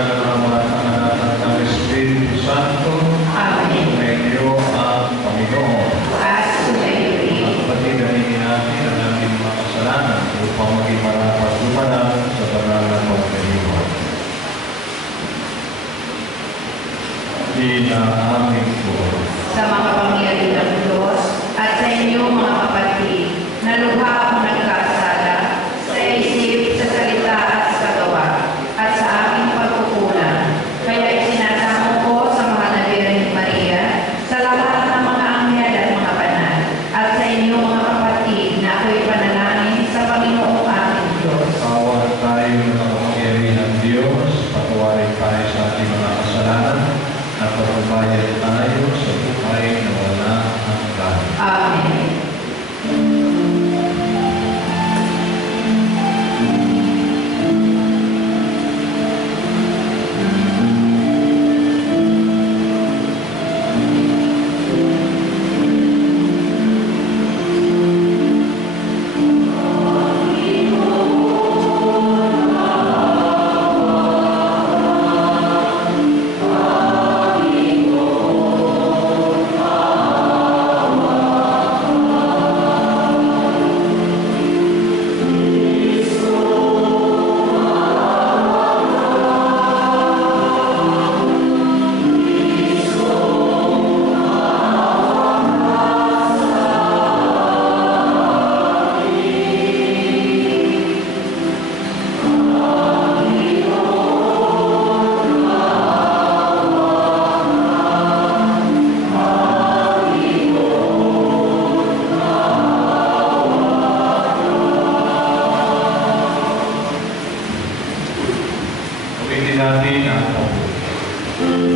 ngalan ng Ama at ng Anak at ng Espiritu Santo. Amen. Sumainyo ang Panginoon. At sumayo rin. Mga kapatid, aminin natin ang ating mga kasalanan upang maging marapat dumarang sa banal na pagdiriwang. Dinaamin ko Sa mga pangyari ng Diyos at sa inyo mga kapatid, na lubha akong nagkasala sa isip, sa salita at sa gawa, at sa aking pagkukulang. Kaya isinasamo ko sa mahal na Birhen Maria, sa lahat ng mga anghel at mga banal, at sa inyo mga kapatid na ako'y panalangin sa Panginoong ating Diyos. Awan tayo ng makapangyarihan Diyos, patawarin tayo sa ating mga kasalanan, at pagbabayad tayo sa buhay na wala hanggan. Amen. Ulitin natin ang pagbuhay. Amen.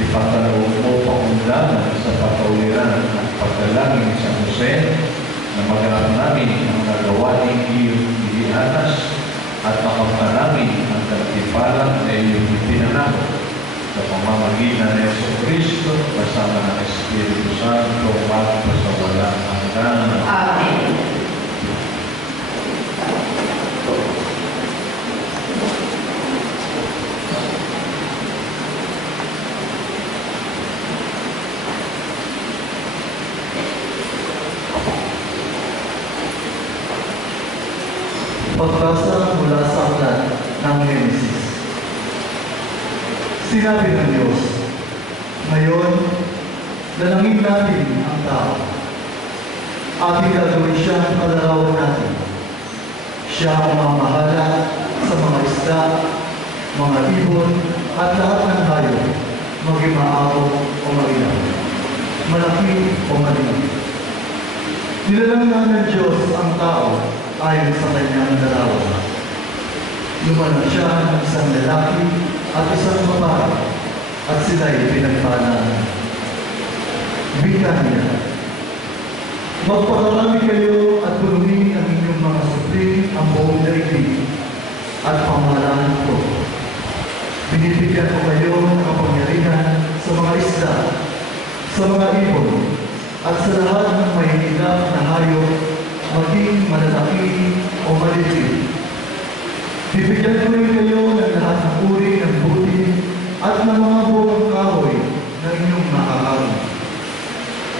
Ipagkaloob mo pakundangan sa patuliran at pagdalangin sa Jose na maganap namin ang nagawa ng iyong iniatas at makampanangin ang katipalan na iyong ipinanako sa pamamagitan ng Jesucristo kasama ng Espiritu Santo magpa sa walang hanggan. Amen. Pagbasa mula sa aklat ng Genesis. Sinabi ng Diyos, ngayon, dalangin natin ang tao. Ating gagawin siyang kalarawan natin. Siya ang mamahala sa mga isda, mga ibon, at lahat ng hayop, maging maaw o mailaw, malaki o maliit. Nilalang na ng Diyos ang tao ayon sa kanyang larawan. Lumalang siya ng isang lalaki at isang babae, at sila'y pinagpala. Bika niya, magpakarami kayo at punuin ang inyong mga supli ang buong daigdig at pamahalaan ko. Binibigyan ko kayo ng kapangyarihan sa mga isda, sa mga ibon, at sa lahat ng may ilang na hayop, maging malalaki o maliliit. Bibigyan ko rin kayo ng lahat ng uri ng buti at ng mga buong kahoy na inyong makakaroon.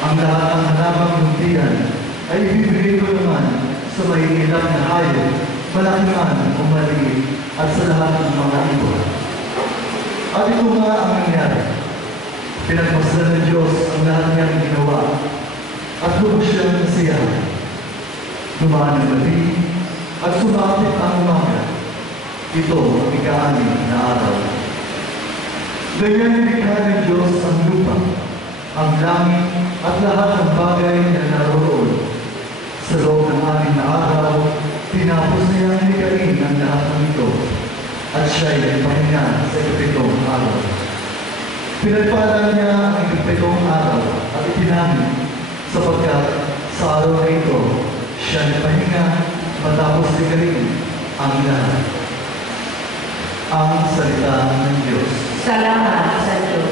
Ang lahat ng hanapang luntian ay ibibigay ko naman sa may ilang na hayop, malaki man o maliit, at sa lahat ng mga ibon. At ito nga ang nangyari. Pinagmasdan ng Diyos ang lahat niyang ginawa at lubos siyang nasiyahan. Dumaan ang gabi at sumapit ang umaga. Ito ang ika-6 na araw. Ganyan nilikha ng Diyos ang lupa, ang langit at lahat ng bagay na naroroon. Sa loob ng 6 na araw, tinapos niya likhain ang lahat ng ito, at siya'y nagpahinga sa 7th araw. Pinagpala niya ang 7th araw at itinanim, sapagkat sa araw na ito, siya nagpahinga matapos likhain ang lahat. Ang salita ng Diyos. Salamat sa Diyos.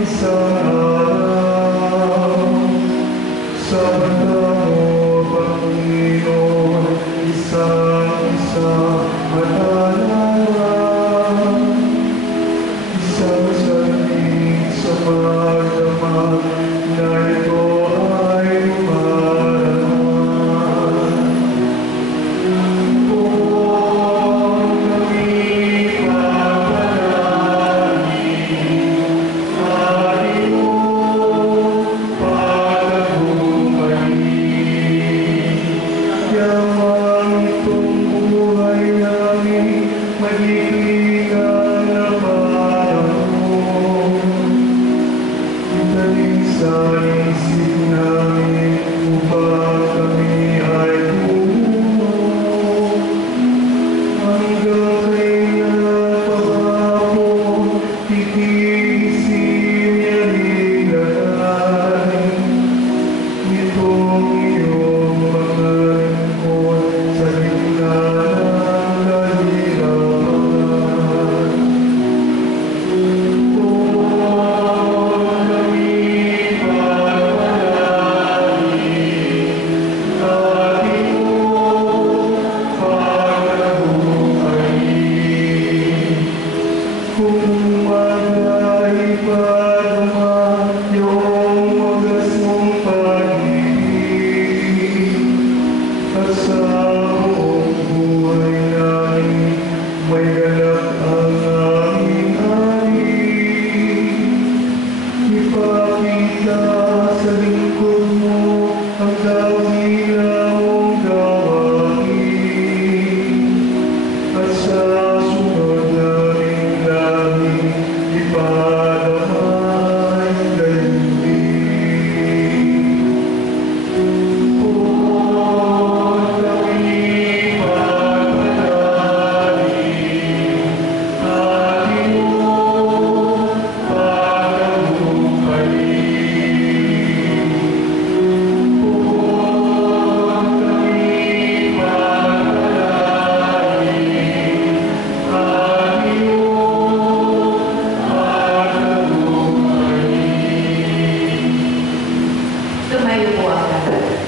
isang araw. Sa banda mo, Panginoon, isang-isa matalaran. Isang salig sa pagdamag na ito ay lumaran. Kung kami papanalangin, Hari mo pagtagumpayin. Yamang itong buhay namin, magiging ang napapanahon. Italing sa isip namin upang kami ay puno. Hanggang kailan pa ako titigsin niya nilagay nitong iyong mga lingkod sa gitna ng kahirapan. Kung kami papanalangin, Hari mo pagtagumpayin. Kung magay pa naman yung wagas mong pag-ibig, at sa buong buhay namin may ganap ang aming hari. Ipakita sa lingkod mo ang dakila mong gawain. At sa sunod naming lahi, ipadamay gayon din. Kung kami papanalangin, Hari mo pagtagumpayin. Kung kami papanalangin, Hari mo pagtagumpayin. Tumayo po ang lahat.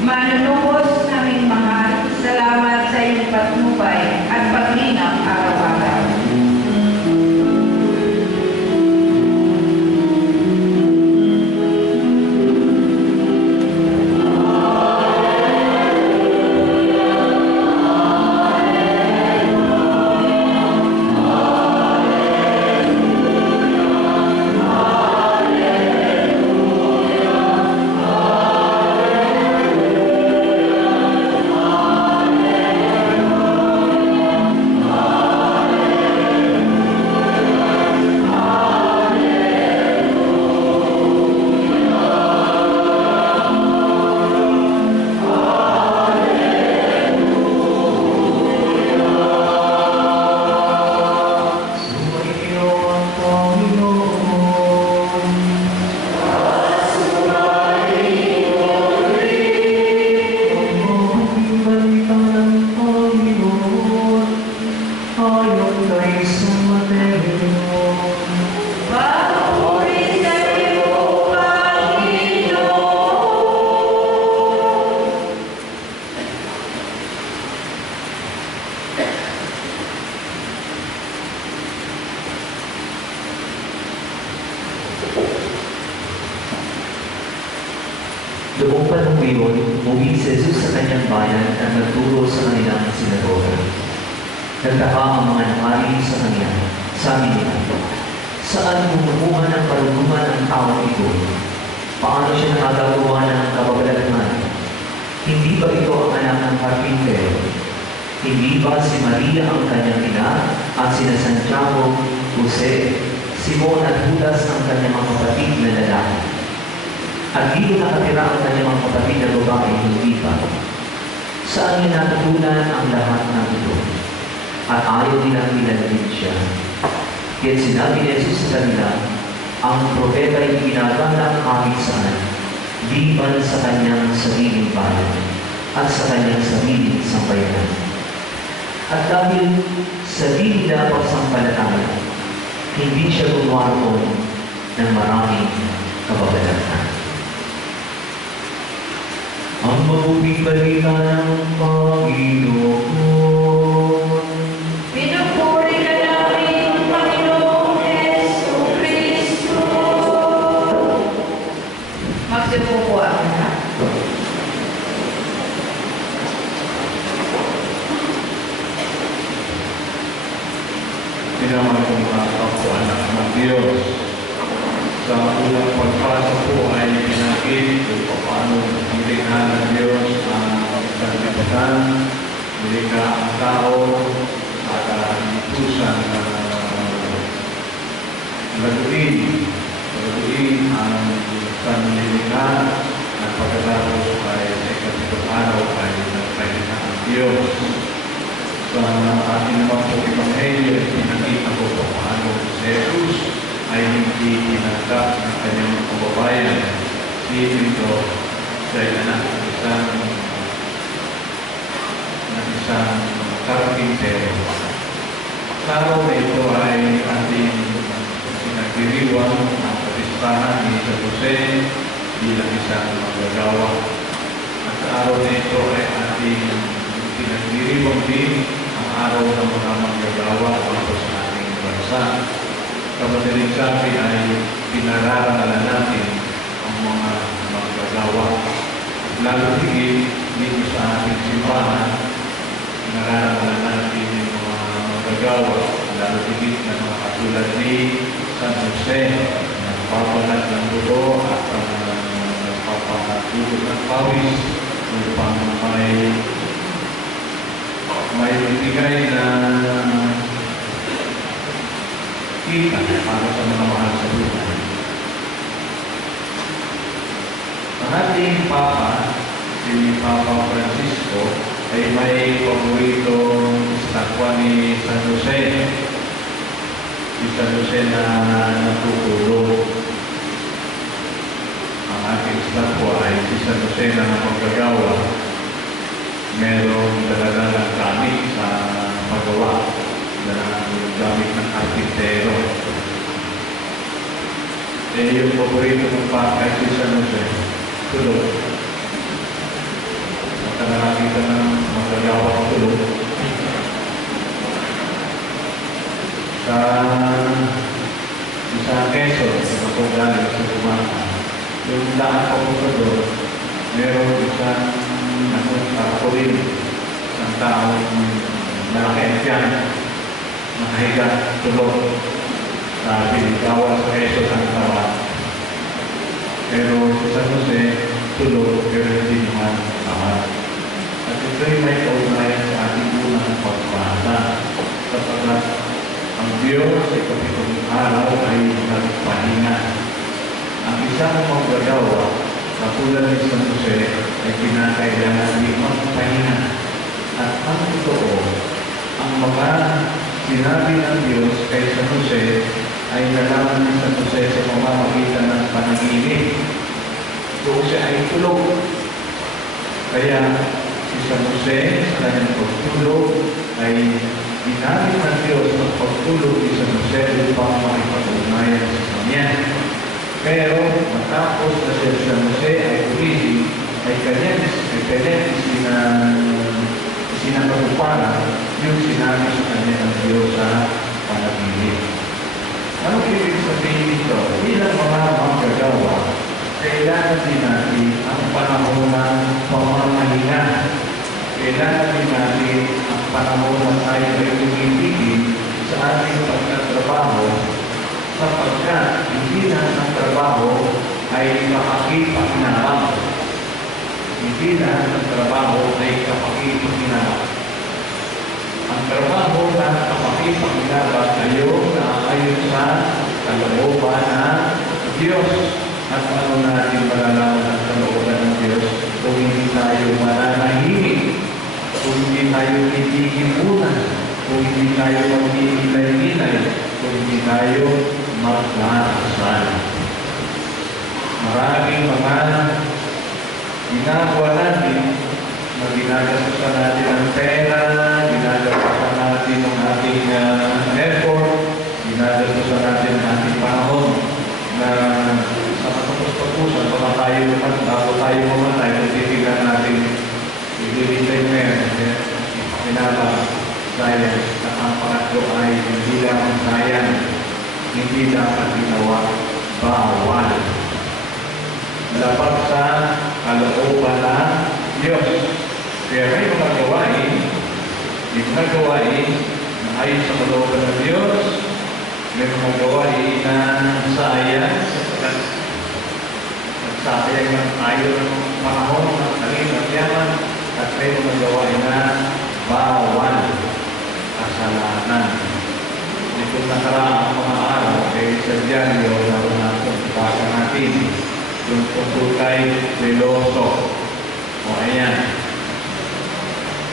Manunubos naming mahal, salamat sa iyong patnubay at paglinang araw-araw. Sumainyo ang Panginoon. Ang balita ng Panginoon ayon kay San Mateo. Papuri sa iyo, Panginoon! Noong panahon iyon, umuwi si Jesus sa kanyang bayan at nagturo sa kanilang sinagoga. Nagtaka ang mga nakari sa kanya. Sabi nila, saan mo kumuha ng karunungan ng taong ito? Paano siya nakagawa ng kababalaghan? Hindi ba ito ang anak ng karpintero? Hindi ba si Maria ang kanyang ina at sina Santiago, Jose, Simon at Judas ang kanyang mga kapatid na lalaki? At dito nakatira ang kanyang mga kapatid na babae, hindi ba? Saan niya natutunan ang lahat ng ito? At ayaw nilang ilalabin siya. Kaya sinabi ni Jesus sa kanila, ang propeta ay ginagalang kahit saan, liban sa kanyang sariling bayan at sa kanyang sariling sambayanan. At dahil sa di nila pagsampalataya, hindi siya gumawa ng maraming kababalaghan. Ang mabuting balita ng Panginoon. Pinupuri ka namin, Panginoong Jesucristo. Magsipo po ang lahat. Pinamahal kong mga kapwa-anak ng Diyos. Sa unang pagpasok po ay pinakit kung paano nilikha ng Diyos ang sanlibutan, nilikha ang tao, at inutusan na laguin ang sanlilikha at pagkatapos ay sa ikatitong araw ay nagpahinga ang Diyos. Sa ating mga Ebanghelyo, pinakita ko paano si Jesus ay hindi tinanggap ng kanyang kababayan. Si Tito ay anak ng isang karpintero. Sa araw na ito ay ating pinagdiriwang ang kapistahan ni San Jose bilang isang manggagawa. At sa araw na ito ay ating pinagdiriwang din ang araw ng mga manggagawa dito sa ating bansa. Kapatirin sabi ay pinararangalan natin ang mga manggagawa. Lalo higit dito sa ating simbahan, pinararangalan natin yung mga manggagawa, lalo higit na mga katulad ni San Jose, nagpapalat ng dugo at nagpapatulog ng pawis upang may bigay na kita para sa mga mahal sa buhay. Ang ating Papa, si Papa Francisco, ay may paboritong estatwa ni San Jose. Si San Jose na natutulog. Ang ating estatwa ay si San Jose na magagawa. Merong daladalang gamit sa paggawa na gamit ng karpintero. Yung paborito ng Papa ay si San Jose, tulog. At nakakita ng magagawang tulog. Sa Quezon, sa Pagdali, sa Tumaka, yung daan ko po doon, meron isang nakakulin, isang taong malaki ang tiyan, nakahiga, tulog. Sa Piligawa, sa Quezon, ang tawa. Pero si San Jose, tulog, pero hindi naman tawa. At ito'y may kaugnayan sa ating unang pagbasa. Sapagkat ang Diyos sa ikapitong araw ay nagpahinga. Ang isang manggagawa, katulad ni San Jose, ay kinakailangan din magpahinga. At ang totoo, ang mga sinabi ng Diyos kay San Jose ay nalaman ni San Jose sa pamamagitan ng panaginip. Doon siya ay tulog. Kaya si San Jose sa kanyang pagtulog ay ginamit ng Diyos ang pagtulog ni San Jose upang makipag-ugnayan sa kanya. Pero matapos na si San Jose ay gumising, ay kanyang sinagaguparan yung sinabi sa kanya ng Diyos sa panaginip. Ano ibig sabihin ito? Bilang mga manggagawa, kailangan din natin ang panahon ng pamamahinga. Kailangan din natin ang panahon na tayo ay tumibigil sa ating pagkatrabaho sapagkat hindi na ang trabaho ay makakipag-inarap. Hindi lahat ng trabaho ay kapakipagkinabang. Ang trabaho na kapakipagkinabang ay yung naayon sa kalooban ng Diyos. At ano natin malalaman ang kalooban ng Diyos kung hindi tayo mananahimik, kung hindi tayo titigipunan, kung hindi tayo magkikilay-kilay, kung hindi tayo magkakasal. Maraming mga ginagawa natin na ginagastusan natin ang pera, ginagastusan natin ang ating effort, ginagastusan natin ang ating panahon na sa katapos-tapusan, bago tayo mamatay, kung titignan natin, i-retire na yan, pinabang, sayang, at ang pangatlo ay hindi lang sayang, hindi dapat ginawa, bawal. Malapag sa kalooban ng Diyos. Kaya may mga gawain na ayon sa kalooban ng Diyos, may mga gawain na sayang, nagsasayang ng ayon ng panahon, ng talim at yaman, at may mga gawain na bawal, kasalanan. Itong nakaraang mga araw, sa dyaryo, naroon natin, baka natin, yung tungkol kay Veloso. O ayan.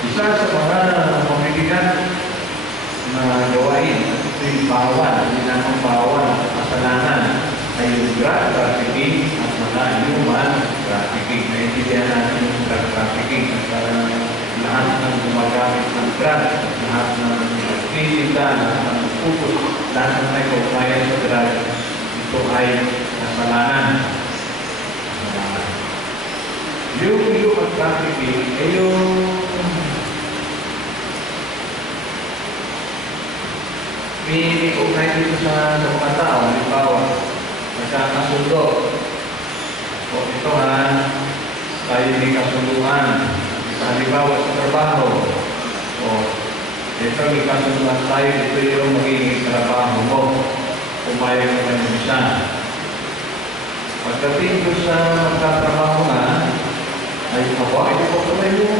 Isa sa mga pamibigat na gawain, yung bawal, hindi naman bawal, kasalanan, ay yung drug trafficking at mga human trafficking. Naintindihan natin yung drug trafficking at lahat ng gumagamit ng drug, lahat ng nagtitinda, lahat ng putos, lahat ng may kaugnay sa drug, ito ay kasalanan. Yung human trafficking ay yung may kaugnay dito sa mga tao, halimbawa, nagkakasundo. O ito tayo may kasunduan. Halimbawa sa trabaho. O ito may kasunduan tayo, ito yung magiging trabaho mo. Pumayag naman yung isa. Pagdating ko sa magkatrabaho ay ito po yung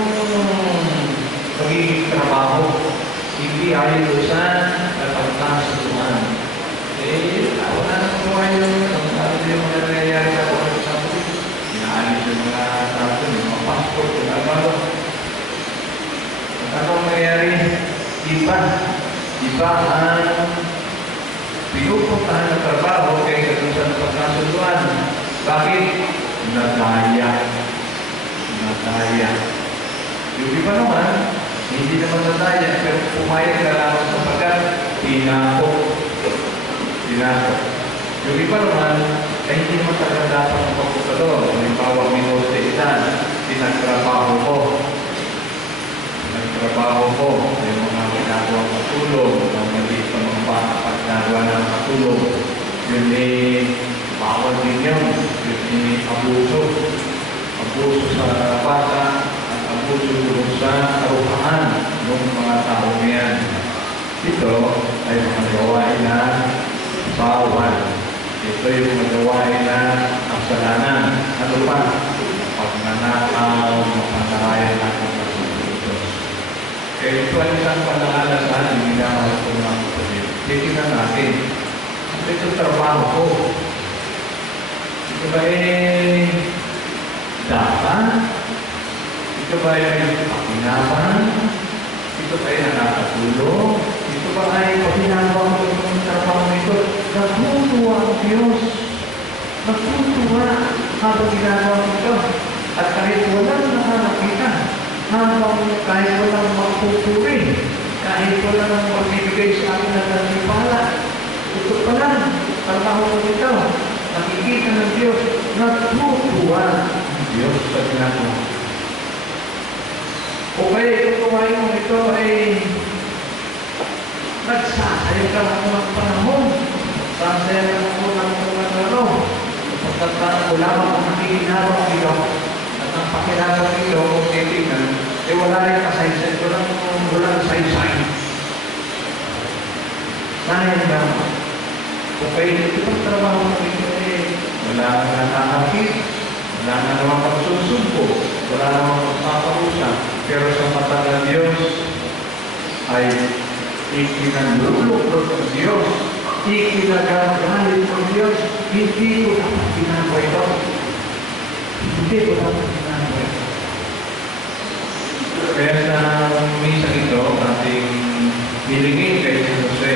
magiging trabaho. Hindi ayon sa pagkasunduan. Wala na magawa yung mga nangyayari sa mga sabi. Inaalis yung mga sabi, yung mga passport, yung ano. At ano nangyayari? Iba ang pinupuntahan ng trabaho kaysa kung saan pagkasunduan. Bakit? Nadaya. Yung iba naman, hindi naman nadaya, pero pumayag ka lang sapagkat tinakot. Yung iba naman, ay hindi naman talaga dapat ang pagpapalor. Halimbawa, minustidad, pinagtrabaho ko, may mga ginagawang katulong, ang maliit na mga bata pagkagawa ng katulong. Yun bawal din yun. Yun abuso sa bata at abuso doon sa karupahan ng mga tao niyan. Ito ay mga gawain na bawal. Ito yung mga gawain na kasalanan. Ano pa? Pagnanakaw, mapangarayan natin ng Diyos. Kaya ito ay isang panahala sa atin, hindi naman ito mga kapatid. Titignan natin. Ito trabaho ko. Ito ba dapat? Ito ba pakinabang? Ito ba nakakatulong? Ito ba ay pakinabang ng trabaho nito? Natutuwa ang Diyos. Natutuwa habang ginagawa ito. At kahit walang nakakakita, kahit walang magpupuri, kahit walang magbibigay sa akin ng nagpipala, ito pa lang, trabaho ko ito. Nakikita ng Diyos, natutuwa ang Diyos sa ginagawa. O kaya itong kumain mo ito ay nagsasayang ka lang ng panahon. Sasayang ka lang ng panahon. Pagkatapos ko lamang ang nakikinabang ito at ang pakilabang ito kung titignan, wala rin kasaysay. Walang saysay. Sayang naman. Kung kayo itong trabaho mo ito wala nga nakakakit, wala nga naman pagsusumpo. wala namang magpaparusa. Pero sa mata ng Diyos ay ikinanlulok ng Diyos, ikinagagalit ng Diyos. Hindi ko dapat ginagawa ito. Hindi ko dapat ginagawa ito. Kaya sa misa ito, ating hilingin kay San Jose.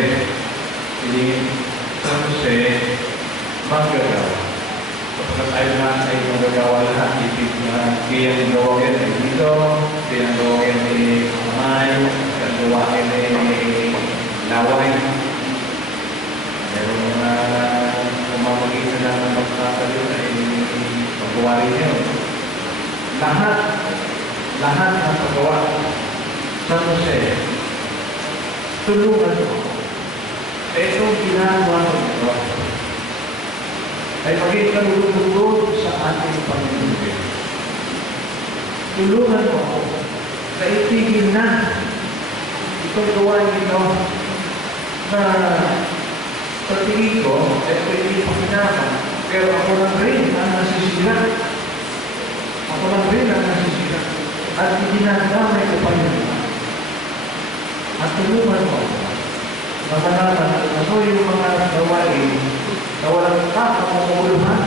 Hilingin San Jose, maggagawa. Kapag tayo lahat ay magagawa lahat, ibig na kaya ang gawa yan ay dito, kaya ang gawa yan ay kamay, kaya ang gawa yan ay laway. Pero umamagin na lang ang magkakalit ay magawa rin yun. Lahat ng paggawa. San Jose, tulungan mo. Itong ginagawa mo ay maging kalulugod sa ating Panginoon. Tulungan mo ako na itigil na itong gawain ito na sa tingin ko, ito hindi pakinama. Pero ako lang rin ang nasisira. Ako lang rin ang nasisira. At ginadamay ko pa yun. At tulungan mo ako na malaman at ano yung mga gawain na walang kapamumuluhan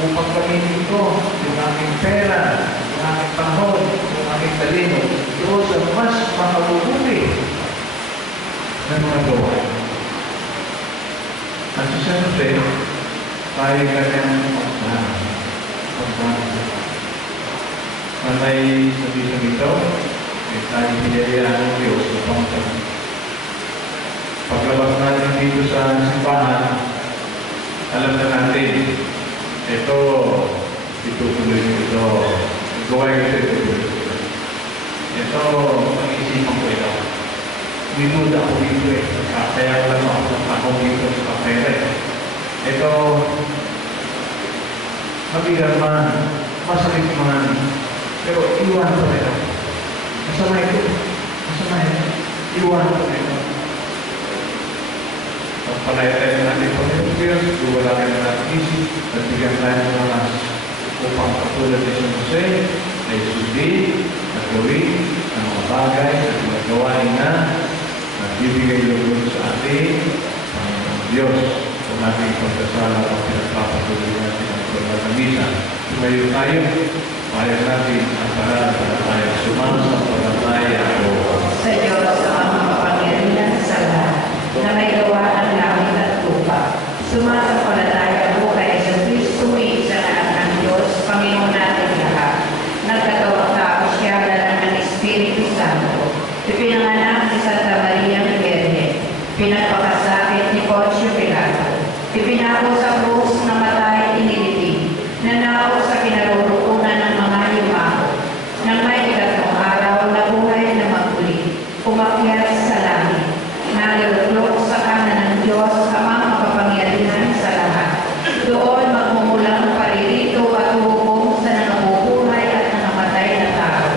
upang gamitin ko yung aking pera, yung aking panahon, yung aking talino doon sa mas makabubuti ng mga gawain. At sa San Jose, tayo kanyang pagbanas. Na may sabi-sabi ito, ay tayo pinayayaan ng Diyos upang paglabas natin dito sa simbahan, alam na natin, ito, itutuloy ito, gawain ito, itutuloy ito. Ito, pag-isipan ko ito. Minuda ako dito eh. Kaya lang ako dito sa kapera eh. Ito, mabigat man, masakit man, pero iwan ko ito. Masama ito. Masama ito. Iwan ko ito. Pagpalayatin natin po ng Diyos, wala kayo natin isip, at bigyan tayo ng mga upang katulad ni San Jose, ay sundin at gawin ang mga bagay at mga gawain na nagbibigay lugod sa ating Panginoon Diyos. Kung ating pagkasala at pinagpapatuloy natin ang pagkasala ng misa, tumayo tayo, payag natin ang pananampalataya, sumasampalataya o Sa Diyos ang makapangyarihan sa lahat, na may gawa ng langit at lupa. Sumasampalataya ako kay Yesu Kristo, isa na ang Diyos, Panginoon natin lahat. Nagkatawang tao siya dala ng Espiritu Santo. Ipinanganak ni Santa Maria Virgen. Pinagpakasakit ni Poncio Pilato. Ipinako sa krus, namatay, inilibing. Nanao sa kinarurukunan ng mga yumaho. Nang may ikatlong araw, nabuhay na maguli. Umakyat sa langit. Naluluklok sa kanan ng Diyos, amang makapangyarihan sa lahat. Doon magmumulang paririto at hukom sa nangabubuhay at nangamatay na tao.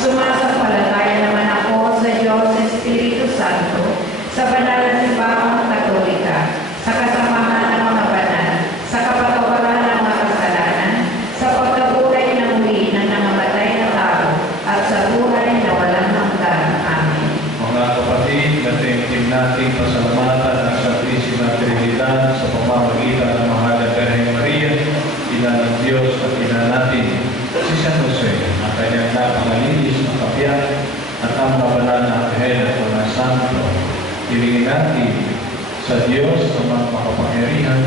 Sumasampalataya naman ako sa Diyos Espiritu Santo, sa banal na simbahang Katolika, sa kasamahan ng mga banal, sa kapatawaran ng mga kasalanan, sa pagkabuhay na muli ng nangamatay na tao, at sa buhay na walang hanggan. Amen. mga kapatid, natin nating pasalamatan ang Santisima Trinidad sa pamamagitan ng mahal na Birhen Maria, ina ng Diyos at ina natin, si San Jose, ang kanyang napakalinis na kapiyak at ang mabanal na anghel at mga santo. Hilingin natin sa Diyos ang mga makapangyarihan,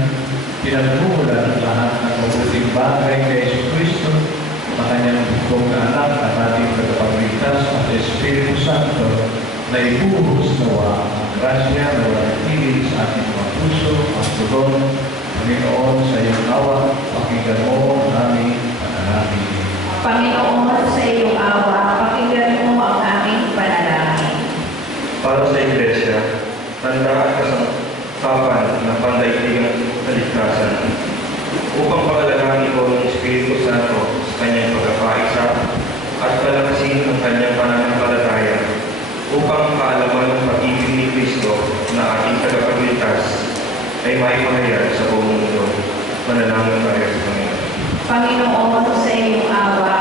pinagmumulan ang lahat ng mabuting bagay kay Yesu Kristo, na kanyang bukong na anak at ating tagapagligtas at Espiritu Santo, na ibuhos nawa ang grasya na walang tigil sa ating mga puso at tugon. Panginoon, sa iyong awa, pakinggan mo ang aming panalangin. Panginoon, sa iyong awa, pakinggan mo ang aming panalangin. Para sa Iglesia, tandaan ka sa kapan ng pandaigdigang kaligtasan upang pagalagaan ito ng Espiritu Santo sa kanyang pagkakaisa at palakasin ang kanyang pananampalataya upang kaalaman ng pag-ibig ni Kristo na ating tagapagligtas ay maipahayag sa buong mundo. Manalangin tayo sa Panginoon. Panginoon, sa iyong awa,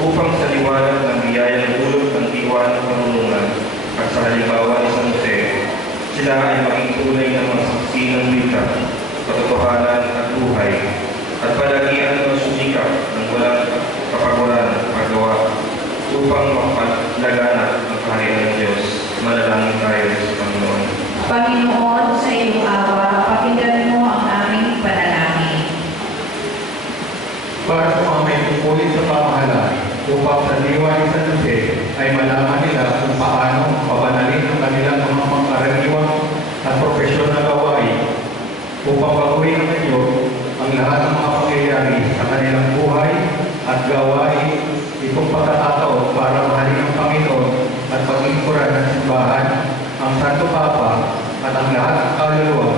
upang sa liwanag ng biyayang dulot ng diwa ng karunungan at sa halimbawa ni San Jose, sila ay maging tunay na mga saksi ng wika, katotohanan at buhay, at palagian ng sumikap ng walang kapaguran at paggawa upang mapalaganap ang kaharian ng Diyos. Manalangin tayo sa Panginoon. Panginoon, sa iyong awa, pakinggan mo ang aming panalangin. Para sa mga may tungkulin sa pamahalaan, upang sa diwa ni San Jose ay malaman nila kung paano pabanalin ang kanilang mga pangkaraniwang at profesional na gawain, upang baguhin ng inyo ang lahat ng mga pangyayari sa kanilang buhay at gawain itong pagkakataon para mahalin ang Panginoon at pag-ingkuran ng simbahan, ang Santo Papa at ang lahat ng kaluluwa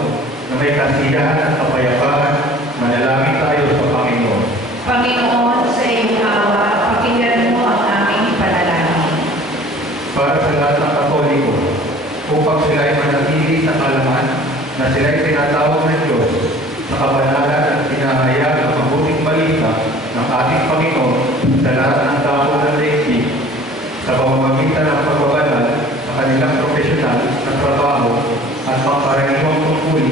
na may kasiyahan at kapayapaan. Manalangin tayo sa Panginoon. Panginoon, sa iyong awa, pakinggan mo ang aming panalangin. Para sa lahat ng Katoliko, upang sila ay manatili sa kalaman na sila ay tinatawag ng Diyos sa kabanalan at pinahayag ang mabuting balita ng ating Panginoon sa lahat ng dako ng daigdig sa pamamagitan ng pagbabanal sa kanilang profesional na trabaho at pangkaraniwang tungkulin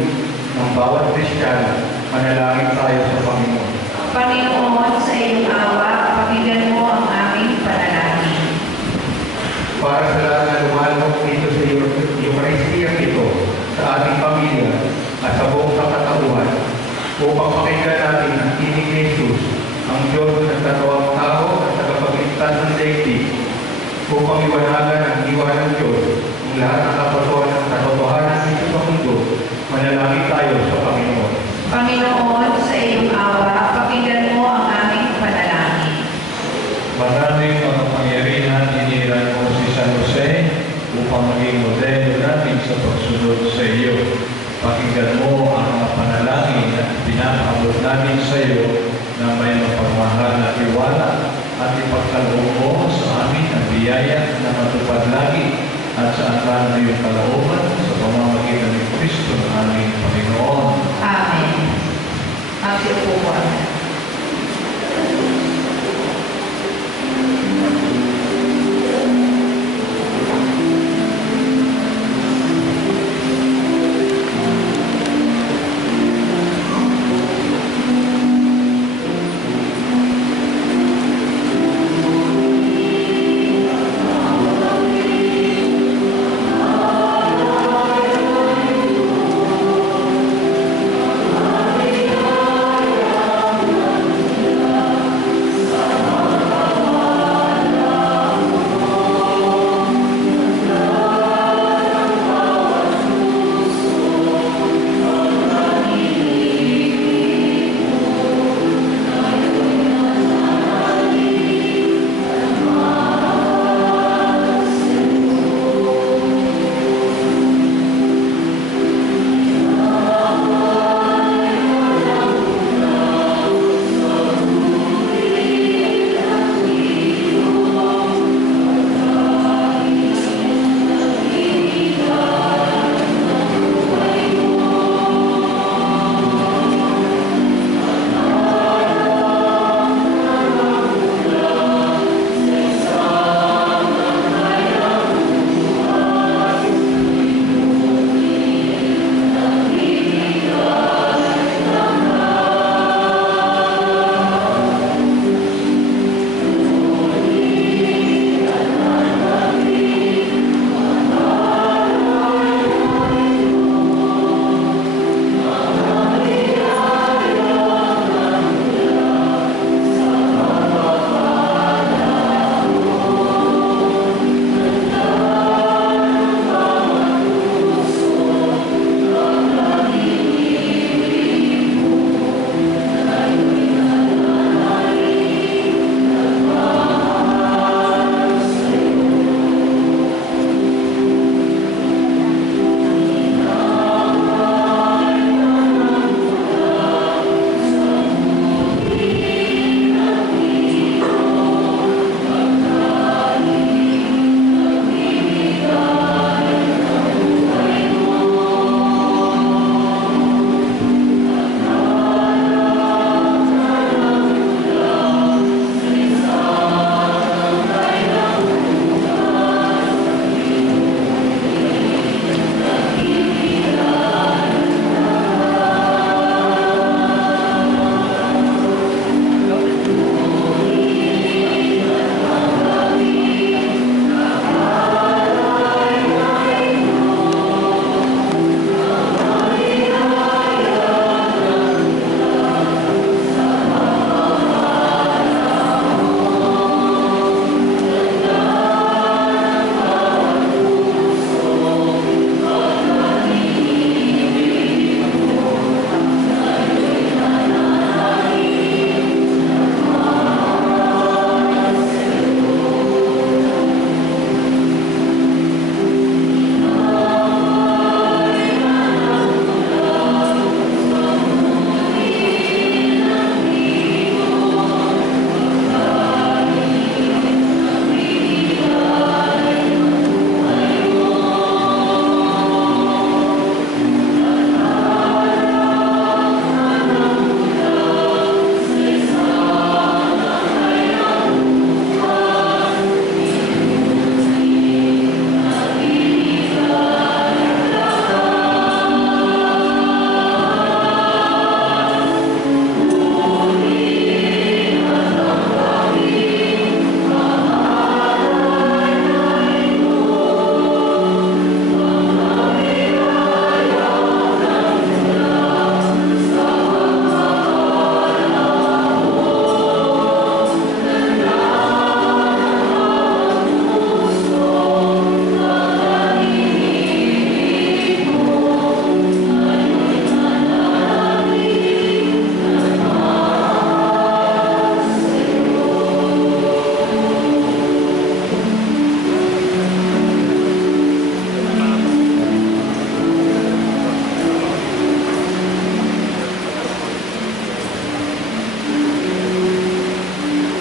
ng bawat Kristiyano. Manalangin tayo sa Panginoon. Panginoon, sa iyong awa, pakinggan mo ang aming panalangin. Para sa lahat na lumalok dito sa Eucharistia ito sa ating pamilya at sa buong katauhan, upang pakinggan natin ang tinig ni Jesus, ang Diyos na katawang tao at tagapagligtas ng daigdig, upang iwanagan ang diwa ng Diyos ang lahat ng katotohanan dito sa mundo. Manalangin tayo sa Panginoon. Panginoon, sa iyong awa, pakinggan mo ang aming panalangin. Maraming mga pangyarihan iniran mo si San Jose upang maging modelo natin sa pagsunod sa iyo. Pakinggan mo ang mga panalangin at pinapaabot namin sa iyo na may mapagmahal na tiwala at ipagkaloob mo sa amin ang biyaya na matupad lagi at sa akan ng iyong kalooban sa pamamagitan ni Kristo ng aming Panginoon. Amen. Magsiupo po.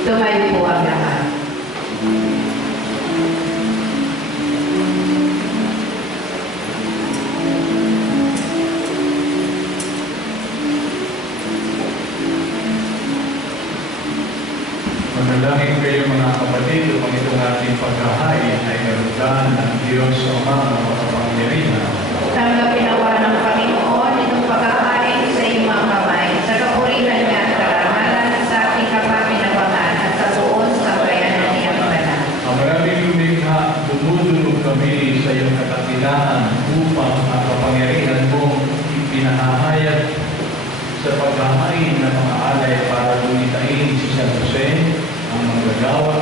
Tumayo po ang lahat. Manalangin kayo mga kapatid upang itong ating paghahain ay karutan ng Diyos Ama na makapangyarihan. Tanggapin nawa ng Panginoon itong pagkakain sa iyong mga kamay, sa kapurihan niya at karangalan sa ating kapakinabangan at sa buong sambayanan niyang banal. Ang maraming lumikha, dumudulog kami sa iyong katakilaan upang ang kapangyarihan mo ipinahahayag sa paghahain ng mga alay para lumitain si San Jose, ang manggagawa,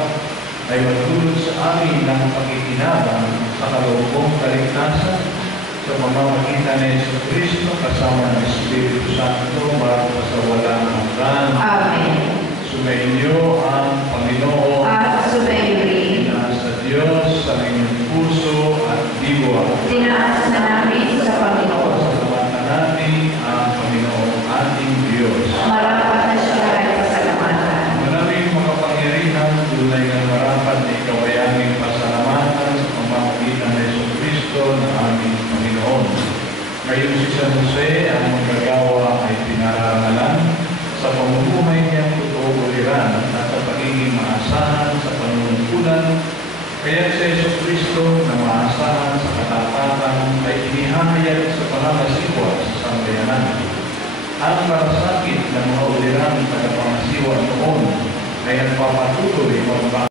ay magdulot sa amin ng pakikinabang sa kaloombong kaligtasan sa pamamagitan ng Yesu Cristo kasama ng Espiritu Santo bago sa walang hanggan. Amen. Sumainyo ang Panginoon. At sumayo rin. Tinaas sa Diyos sa inyong puso at diwa. Tinaas na namin sa Panginoon. Pasalamatan natin ang Panginoon ating Diyos. Marapat na siya ay pasalamatan. Maraming makapangyarihan, tunay ng marapat na ikaw ay aming pasalamatan sa pamamagitan ng Yesu Cristo na aming Panginoon. Ngayon si San Jose ang manggagawa ay pinararangalan sa pamumuhay niyang totoo uliran at sa pagiging maasahan sa panunungkulan. Kaya si Yesu Cristo na maasahan sa katapatan ay inihahayag sa pangangasiwa sa sambayanan. Ang marasakit ng mga ulirang tagapangasiwa noon ay nagpapatuloy